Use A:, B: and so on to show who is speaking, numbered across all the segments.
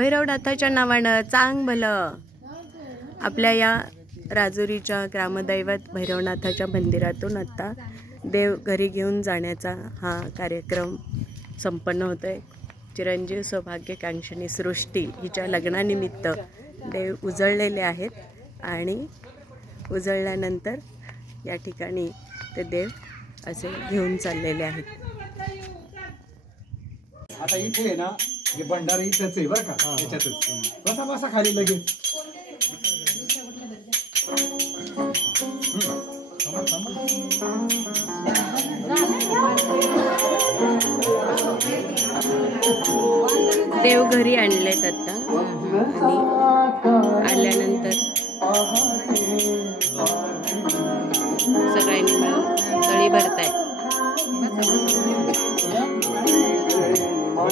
A: भैरवनाथाच्या नावानं चांग भलं. आपल्या या राजुरीच्या ग्रामदैवत भैरवनाथाच्या मंदिरातून आत्ता देव घरी घेऊन जाण्याचा हा कार्यक्रम संपन्न होतो आहे चिरंजीव सौभाग्यकांक्षिणी सृष्टी हिच्या लग्नानिमित्त देव उजळलेले आहेत आणि उजळल्यानंतर या ठिकाणी ते देव असे घेऊन चाललेले आहेत.
B: आता इथे ना हे भंडारा इथंच आहे बरं का? याच्यातच. बसा बसा खाली लगेच.
A: देव घरी आणलेत आता. आणि आल्यानंतर सगळ्यांनी मिळून तळी भरतायत.
B: हे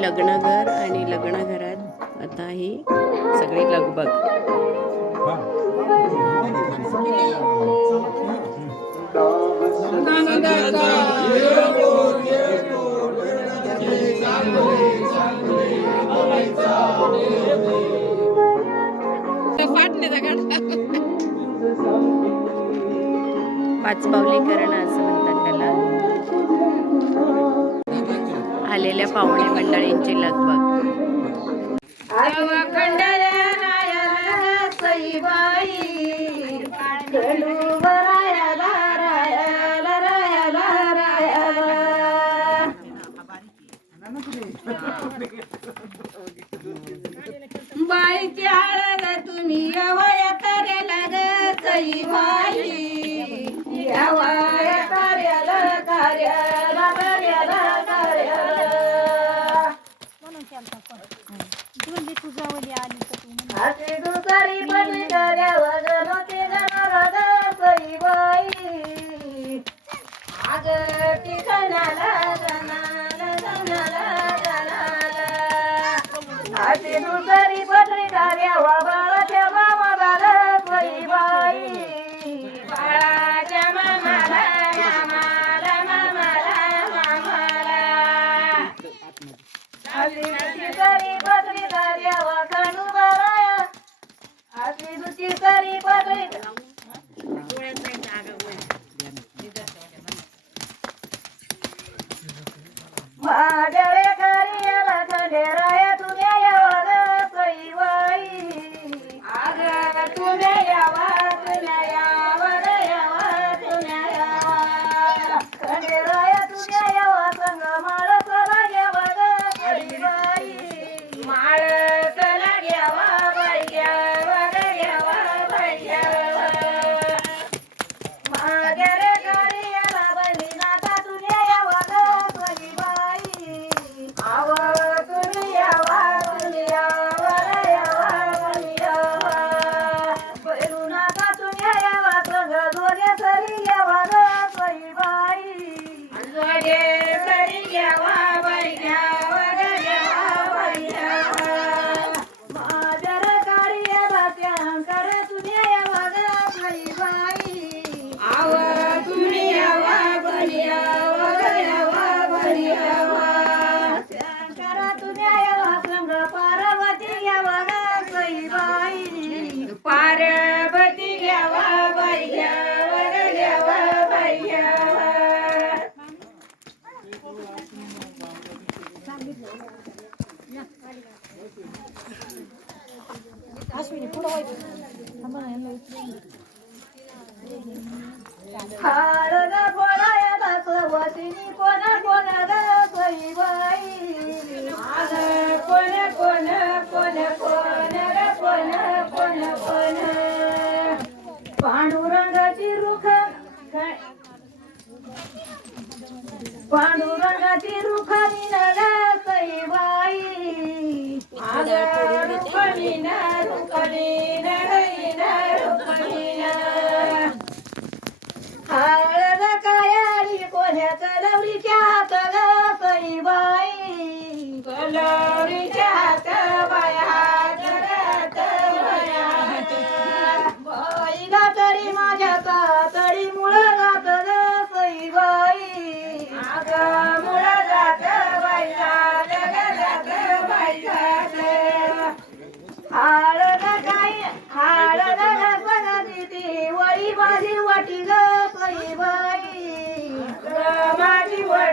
A: लग्नघर आणि लग्नघरात आता ही सगळी लगबग.
B: पाच
A: पावले करण असं म्हणतात त्याला. आलेल्या पाहुणे मंडळींची लगबग.
C: बाईची आळग तुम्ही यवया कार्याला ग सई बाई. आग ठिकाणाला अशी दुसरी पत्री कार्यावा बाळाच्या Amen. हारग फोडाया दाखवतीनी कोण कोण ग सई बाई कोण कोण कोण कोण कोण कोण कोण पांडुरंगाची रुख पांडुरंगाची Glory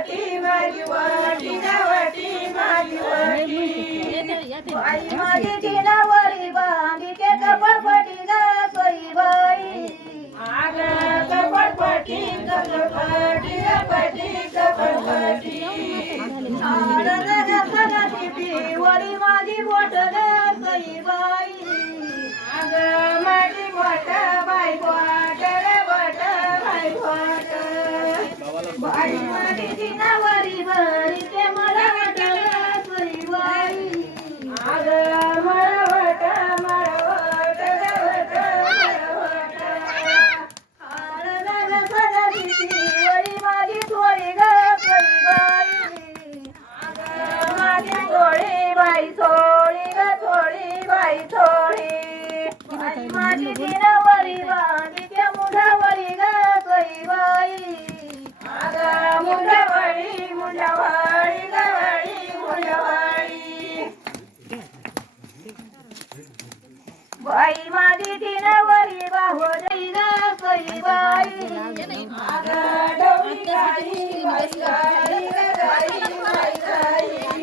C: वाटी माझी वाटी वाटी माझी वाटी आई माझी तिला किनावरी बांधी ते कपडपटी ग सईबाई आग कपडपटी कपडपटी कपटी कपडपटी हाळद सगळी ती माझी बोट ग सईबाई अग माझी बोट बोट रे बोट बाई बोट बाई माझी दिनावरी बरी ते मला वाट सईबाई अग मला वाट मला वाट रे वाट मला वाट हाळद सगळी ती वळी माझी थोडी ग सईबाई माझी थोडी बाई थोडी ग आई थोडी आई माझी दिनावरी बाई त्या मुंडावरी ग बाई. आगा मुंडावळी मुंडावळी ग वळी मुंडावळी बाई माझी दिनावरी बाहो जाई ग सई बाई. आगा डोली गाई बाई गाई ग गाडी बाई गाडी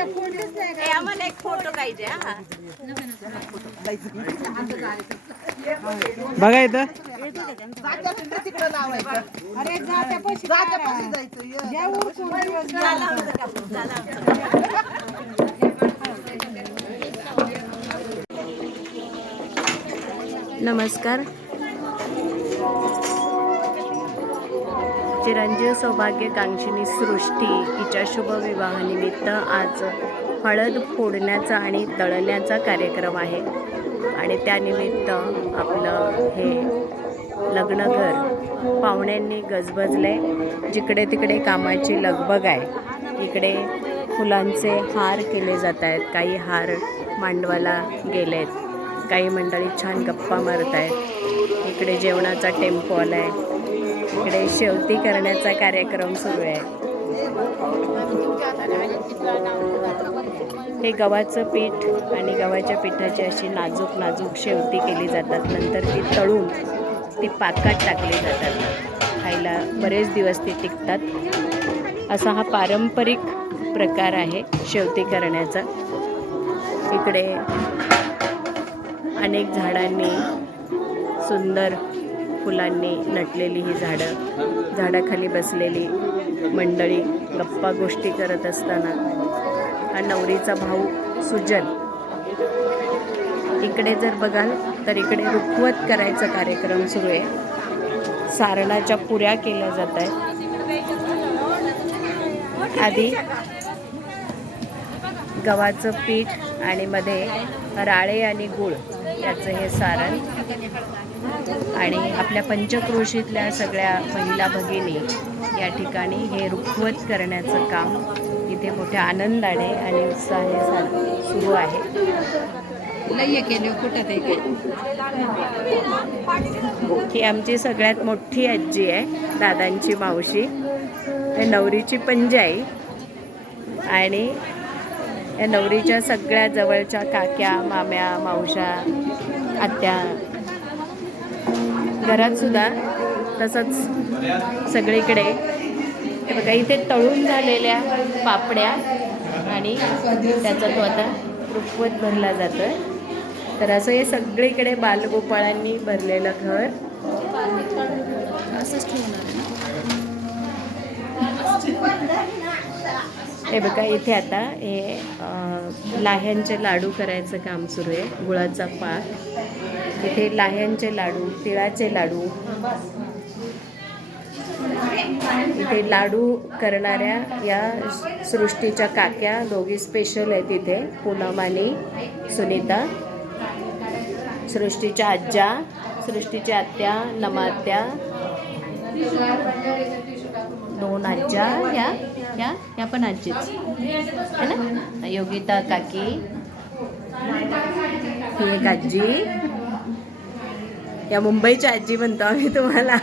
A: आम्हाला एक फोटो पाहिजे हा.
B: बघा इथं.
A: नमस्कार. चिरंजीव सौभाग्य कांक्षिणी सृष्टी हिच्या शुभविवाहानिमित्त आज हळद फोडण्याचा आणि तळण्याचा कार्यक्रम आहे. आणि त्यानिमित्त आपलं हे लग्नघर पाहुण्यांनी गजबजले जिकडे तिकडे कामाची लगबग आहे इकडे फुलांचे हार केले जात आहेत. काही हार मांडवाला गेलेत काही मंडळी छान गप्पा मारत आहेत. इकडे जेवणाचा टेम्पो आला आहे इकडे शेवती करण्याचा कार्यक्रम सुरू आहे. हे गव्हाचं पीठ आणि गव्हाच्या पिठाची अशी नाजूक नाजूक शेवती केली जातात. नंतर ती तळून ती पाकात टाकली जातात. खायला बरेच दिवस ती टिकतात. असा हा पारंपरिक प्रकार आहे शेवती करण्याचा. इकडे अनेक झाडांनी सुंदर फुलांनी नटलेली ही झाडं झाडाखाली बसलेली मंडळी गप्पा गोष्टी करत असताना हा नवरीचा भाऊ सुजन. इकडे जर बघाल तर इकडे रुखवत करायचा कार्यक्रम सुरू आहे. सारणाच्या पुऱ्या केल्या जात आहेत. आधी गव्हाचं पीठ आणि मध्ये राळे आणि गूळ याचं हे सारण आणि आपल्या पंचक्रोशीतल्या सगळ्या महिला भगिनी या ठिकाणी हे रुखवत करण्याचं काम इथे मोठ्या आनंदाने आणि उत्साहाने सा- सुरू आहे. ही आमची सगळ्यात मोठी आजी आहे दादांची मावशी हे नवरीची पंजाई आणि या नवरीच्या सगळ्या जवळच्या काक्या माम्या मावशा आत्या. घरात सुद्धा तसंच सगळीकडे हे बघा इथे तळून झालेल्या पापड्या आणि त्याचा तो आता रुखवत भरला जातोय. तर असं हे सगळीकडे बालगोपाळांनी भरलेलं घर.
D: असंच ठेवणार आहे ना?
A: हे बघा इथे आता हे लाह्यांचे लाडू करायचं काम सुरू आहे गुळाचा पाक. इथे लाह्यांचे लाडू तिळाचे लाडू इथे लाडू करणाऱ्या या सृष्टीच्या काक्या दोघी स्पेशल आहेत इथे पूनम आणि सुनीता. सृष्टीच्या आज्या सृष्टीच्या आत्या नमात्या. दोन आज्या या या या पण आजीच है ना? योगिता काकी. ही एक आजी या मुंबईच्या आजी म्हणतो आम्ही तुम्हाला.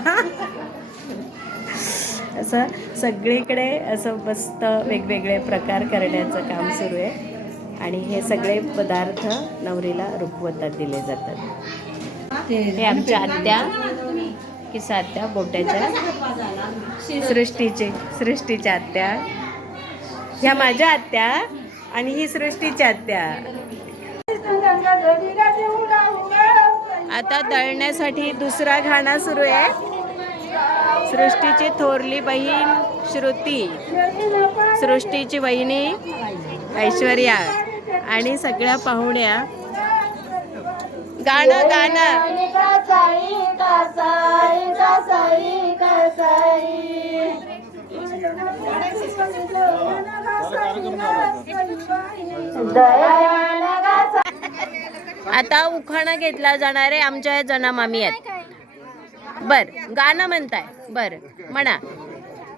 A: असं सगळीकडे असं मस्त वेगवेगळे प्रकार करण्याचं काम सुरू आहे. आणि हे सगळे पदार्थ नवरीला रुखवतात दिले जातात. हे आमच्या आत्या किसा आत्या बोट्याच्या सृष्टीचे सृष्टीच्या आत्या. ह्या माझ्या आत्या आणि ही सृष्टीच्या आत्या. आता दळण्यासाठी दुसरा घाणा सुरू आहे. सृष्टीची थोरली बहीण श्रुती. सृष्टीची बहिणी ऐश्वर्या. आणि सगळ्या पाहुण्या. गाणं गाणं. आता उखाणा घेतला जाणार आहे. आमच्या जना जनामामी आहेत. बर गाणं म्हणताय. बर म्हणा.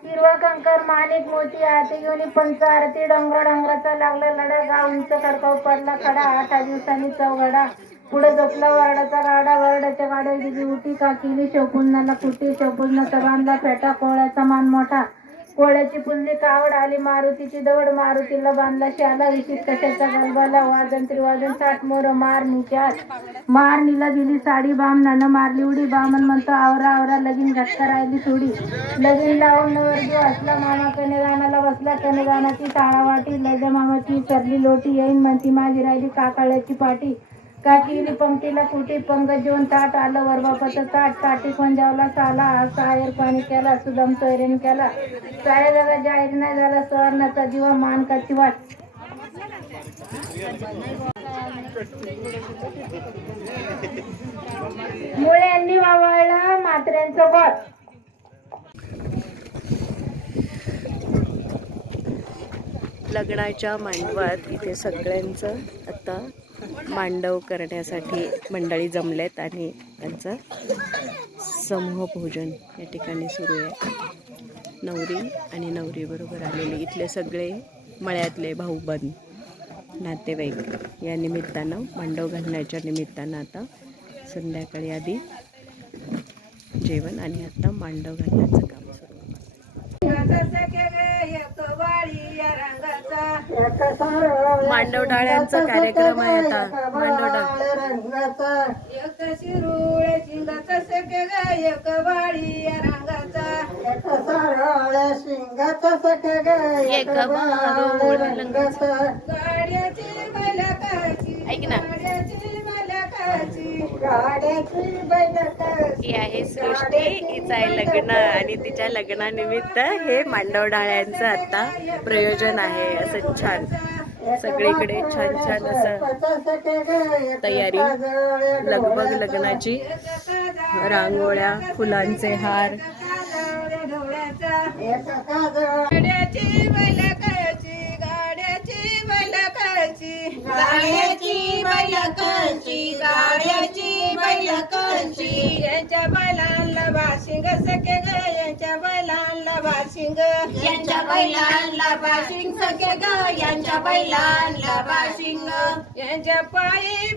C: हिरवा कंकर माणिक मोती आरती घेऊन पंच आरती डोंगर डोंगराचा लागला लढा गाव उंच कडकाव पडला खडा आठ दिवसांनी चौघडा. पुढे झोपला वरडाचा गाडा वरडाच्या गाड्या गेली उठी काकिली शोपुन्नाला कुटी शोपून बांधला फेटा कोळ्याचा मान मोठा. कोळ्याची पुल्ली कावड आली मारुतीची दवड मारुतीला बांधला शाला विशित कशाचा गलबाला वाजन त्रिवाजन साठ मोर मार निचात मार दिली साडी बामणानं मारली उडी बामन म्हणतो आवरा आवरा लगीन घट्ट राहिली सोडी लगीन लावून नवरदेव असला मामा कने बसला कने गाण्याची ताळा वाटी लज मामाची चरली लोटी येईन म्हणती माझी राहिली काकाळ्याची पाटी. काकीली पंक्तीला कुटी पंग जेवण ताट आलं वरबापाच ताट ताटी पंजावला साला सायर पाणी केला सुदम सोयरेन केला. साया जागा जाहीर नाही झाला सुवर्णाचा मान मानकाची वाट. मुळ्यांनी वावळला मात्र्यांचं बट
A: लग्नाच्या मांडवात इथे सगळ्यांचं आता मांडव करण्यासाठी मंडळी जमलेत आणि त्यांचं समूह भोजन या ठिकाणी सुरू आहे. नवरी आणि नवरीबरोबर आलेले इथले सगळे मळ्यातले भाऊबंद नातेवाईक या निमित्तानं मांडव घालण्याच्या निमित्तानं आता संध्याकाळी आधी जेवण आणि आता मांडव घालण्याचं काम सुरू मांडव डाळ्यांचा कार्यक्रम आहे आता. मांडव डाळ.
C: एक शिरूळ ग एक वाळी या रंगाचा. एक सरळ शिंगाचा सखे ग
A: एक मारूळ रंगाचा.
C: गाड्याची बैलकाची
A: ऐक ना.
C: गाड्याची
A: ही आहे सृष्टी. हिचं आहे लग्न आणि तिच्या लग्नानिमित्त हे मांडव डाळ्यांचं आता प्रयोजन आहे. असं छान. सगळीकडे छान छान असं तयारी. लगबग लग्नाची रांगोळ्या फुलांचे हार.
C: गाड्याची बैलकाची गाड्याची बैलकाची यांच्या बैलांना बाशिंग सके ग यांच्या बैलांना बाशिंग यांच्या बैलांना बाशिंग सके ग यांच्या बैलांना बाशिंग यांच्या पायी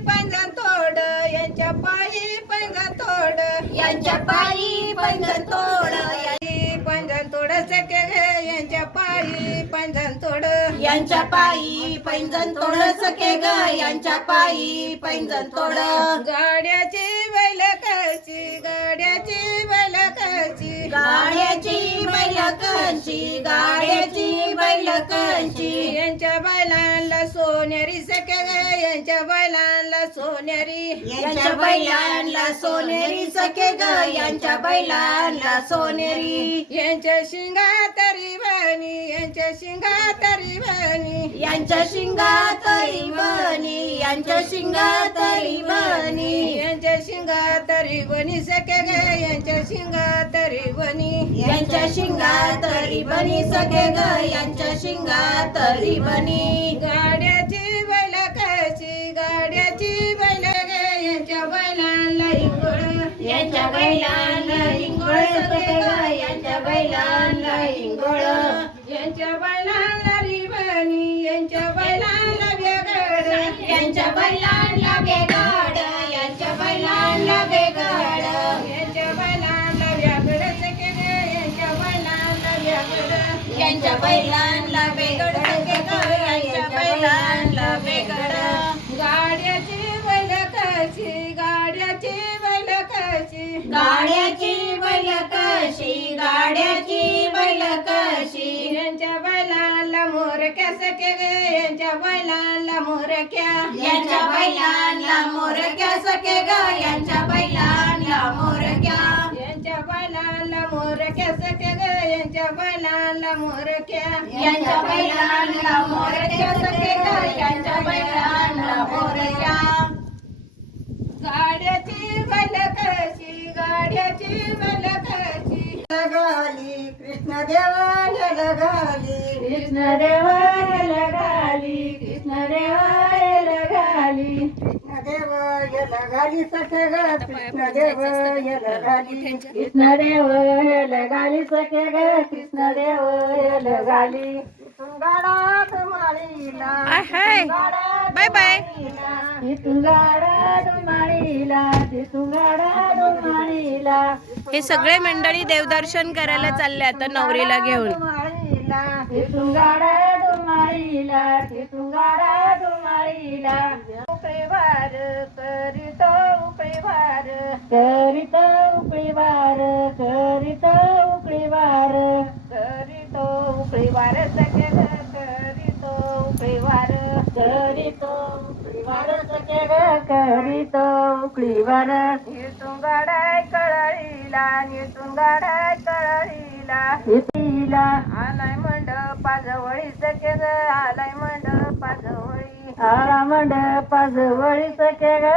C: तोड यांच्या पायी पंजन तोड. यांच्या पायी पंजन तोड. पंजन तोड सके ग यांच्या पायी पंजन तोड. यांच्या पायी पैंजन तोड सके ग यांच्या पायी पैंजन तोड. गाड्याची बैल कशी गाड्याची बैल कशी गाड्याची बैल कशी गाड्याची बैल कशी यांच्या बैलांना सोनेरी सके ग यांच्या बैलांना सोनेरी. यांच्या बैलांना सोनेरी सके ग यांच्या बैलांना सोनेरी. यांच्या शिंगातरी वाणी यांच्या शिंगातरी बनी
E: यांच्या शिंगात बनी यांच्या शिंगात बनी
C: यांच्या शिंगातरी बनी सके ग यांच्या शिंगातरी बनी
E: यांच्या शिंगात बनी सगळे ग यांच्या शिंगात बनी
C: गाड्याची बैल कशी गाड्याची बैल ग यांच्या बैलांना इंगोळ.
E: यांच्या बैलांना हिंगोळ सगळे ग यांच्या बैलांना हिंगोळ
C: यांच्या बैलांना रिबणी यांच्या बैलांना बेगड
E: यांच्या यांच्या बैलांना बेगड
C: यांच्या बैलांना
E: बेगड.
C: गाड्याची बैल कशी गाड्याची बैल कशी?
E: गाड्याची बैल कशी गाड्याची बैल कशी?
C: यांच्या बैलांना मोरक्या सके यांच्या बैलांना मोरक्या.
E: यांच्या बैलांना मोरक्या सके ग यांच्या बैलांना मोरक्या.
C: यांच्या बैलांना मोरक्या. यांच्या बैलांना मोरक्या
E: यांच्या बैलांना मोरक्या.
C: गाड्याची बैल कशी गाड्याची बैल कशी लगाली कृष्ण देवाला लगाली कृष्ण देवाला लगाली कृष्ण देवाला लगाली कृष्ण देवाला लगाली सखे ग लगाली कृष्ण लगाली सखे ग कृष्णदेव लगाली माळीला
E: बाय बाय हे सगळे मंडळी देवदर्शन करायला चालले आता नवरीला घेऊन.
C: तिथून गाडा डोमाळीला तिथून करीत उकळी वार करीत उकळी वार. करीत उकळी वार सगळे करीत उकळी वार. करीत उकळी वार सगळे ग करीत उकळी वार. नितून गाडाय कळळीला नितून गाडाय कळळीला आलाय मंडपाजवळी सके ग आलाय मंडपाजवळी. आला मंडपाजवळी सके ग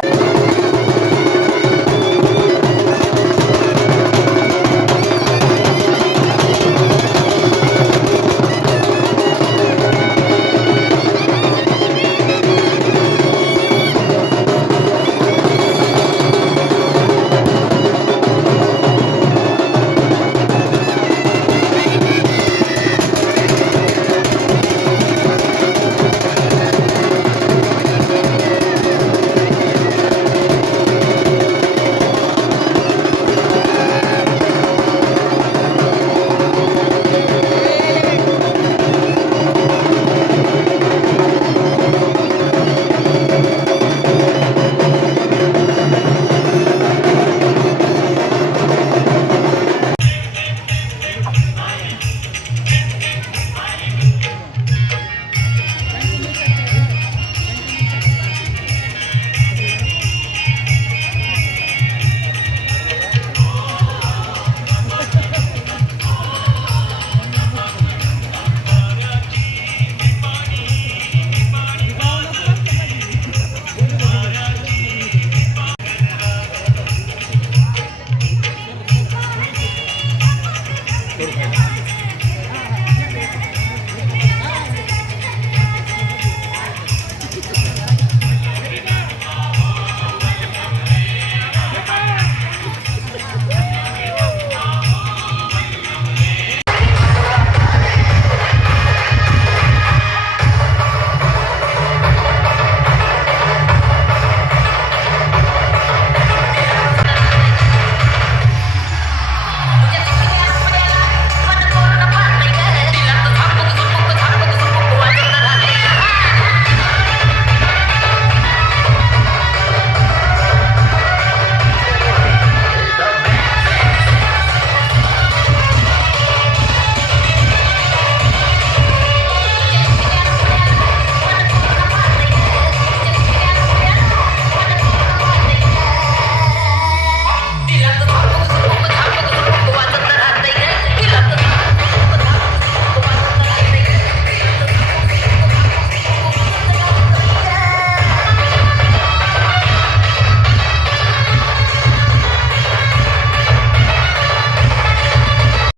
C: Thank.